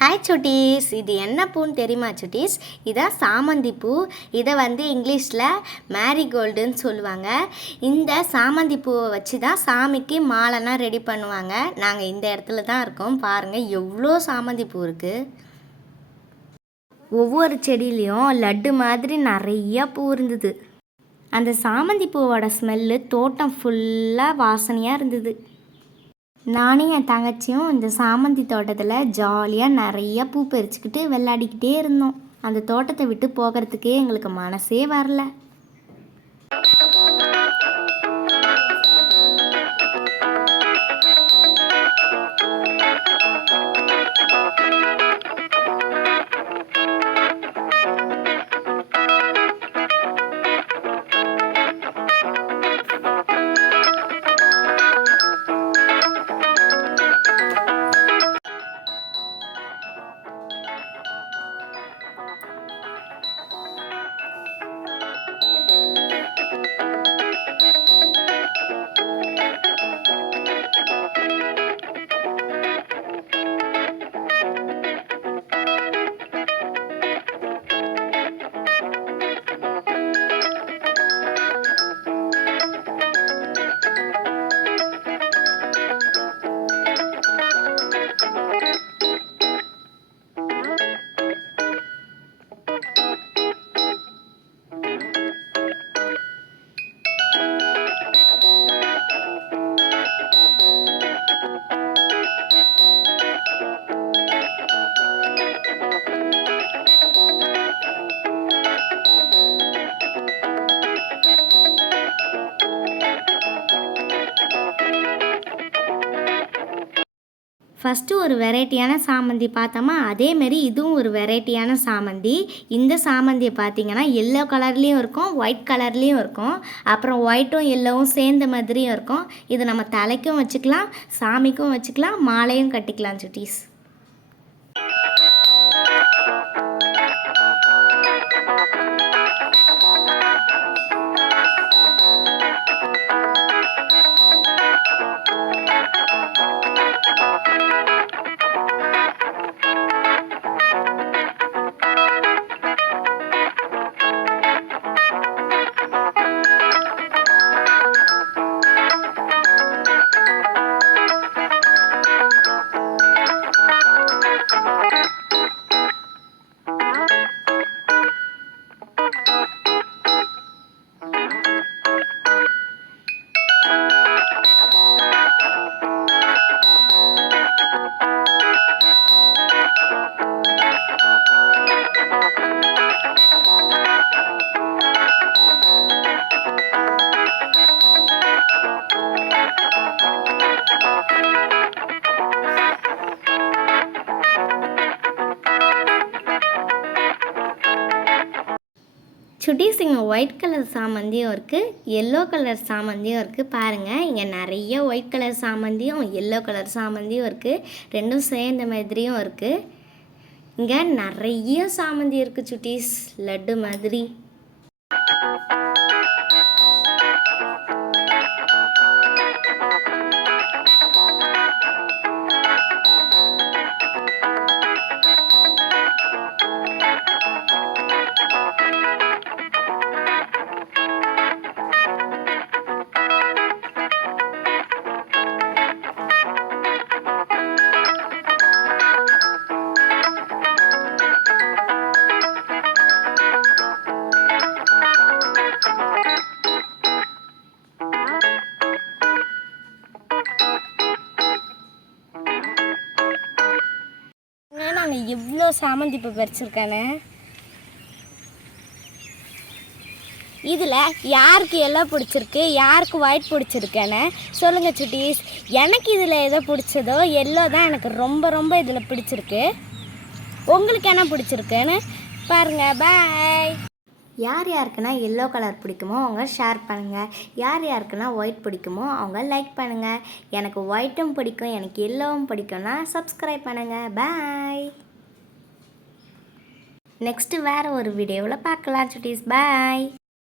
Hi சுட்டீஸ், இது என்ன பூன்னு தெரியுமா சுட்டீஸ்? இதான் சாமந்தி பூ. இதை இங்கிலீஷில் மேரிகோல்டுன்னு சொல்லுவாங்க. இந்த சாமந்தி பூவை வச்சு தான் சாமிக்கு மாலைலாம் ரெடி பண்ணுவாங்க. நாங்கள் இந்த இடத்துல தான் இருக்கோம். பாருங்கள், எவ்வளோ சாமந்தி பூ இருக்குது. ஒவ்வொரு செடியிலையும் லட்டு மாதிரி நிறையா பூ இருந்தது. அந்த சாமந்தி பூவோட ஸ்மெல்லு தோட்டம் ஃபுல்லாக வாசனையாக இருந்தது. நானும் என் தங்கச்சியும் இந்த சாமந்தி தோட்டத்தில் ஜாலியாக நிறையா பூ பறிச்சுக்கிட்டு விளையாடிக்கிட்டே இருந்தோம். அந்த தோட்டத்தை விட்டு போகிறதுக்கே எங்களுக்கு மனசே வரல. ஃபஸ்ட்டு ஒரு வெரைட்டியான சாமந்தி பார்த்தோமா, அதேமாரி இதுவும் ஒரு வெரைட்டியான சாமந்தி. இந்த சாமந்தியை பார்த்திங்கன்னா எல்லோ கலர்லேயும் இருக்கும், ஒயிட் கலர்லேயும் இருக்கும். அப்புறம் ஒயிட்டும் எல்லோவும் சேர்ந்த மாதிரியும் இருக்கும். இது நம்ம தலைக்கும் வச்சுக்கலாம், சாமிக்கும் வச்சுக்கலாம், மாலையும் கட்டிக்கலாம் சுட்டீஸ். சுட்டீஸ், இங்கே ஒயிட் கலர் சாமந்தியும் இருக்குது, எல்லோ கலர் சாமந்தியும் இருக்குது. பாருங்கள், இங்கே நிறைய ஒயிட் கலர் சாமந்தியும் எல்லோ கலர் சாமந்தியும் இருக்குது. ரெண்டும் சேர்ந்த மாதிரியும் இருக்குது. இங்கே நிறைய சாமந்தி இருக்குது சுட்டீஸ், லட்டு மாதிரி. நாங்கள் எவ்வளோ சாமந்தி பூ பறிச்சிருக்கானே. இதில் யாருக்கு எல்லாம் பிடிச்சிருக்கு, யாருக்கு ஒயிட் பிடிச்சிருக்கானே சொல்லுங்கள் சுட்டீஸ். எனக்கு இதில் எதோ பிடிச்சதோ எல்லோ தான் எனக்கு ரொம்ப ரொம்ப இதில் பிடிச்சிருக்கு. உங்களுக்கு என்ன பிடிச்சிருக்குன்னு பாருங்கள். பாய். யார் யாருக்குன்னா எல்லோ கலர் பிடிக்குமோ அவங்க ஷேர் பண்ணுங்கள், யார் யாருக்குன்னா ஒயிட் பிடிக்குமோ அவங்க லைக் பண்ணுங்கள். எனக்கு ஒயிட்டும் பிடிக்கும், எனக்கு எல்லோவும் பிடிக்கும்னா சப்ஸ்கிரைப் பண்ணுங்கள். பாய். நெக்ஸ்ட்டு வேறு ஒரு வீடியோவில் பார்க்கலாம் சுட்டீஸ். பாய்.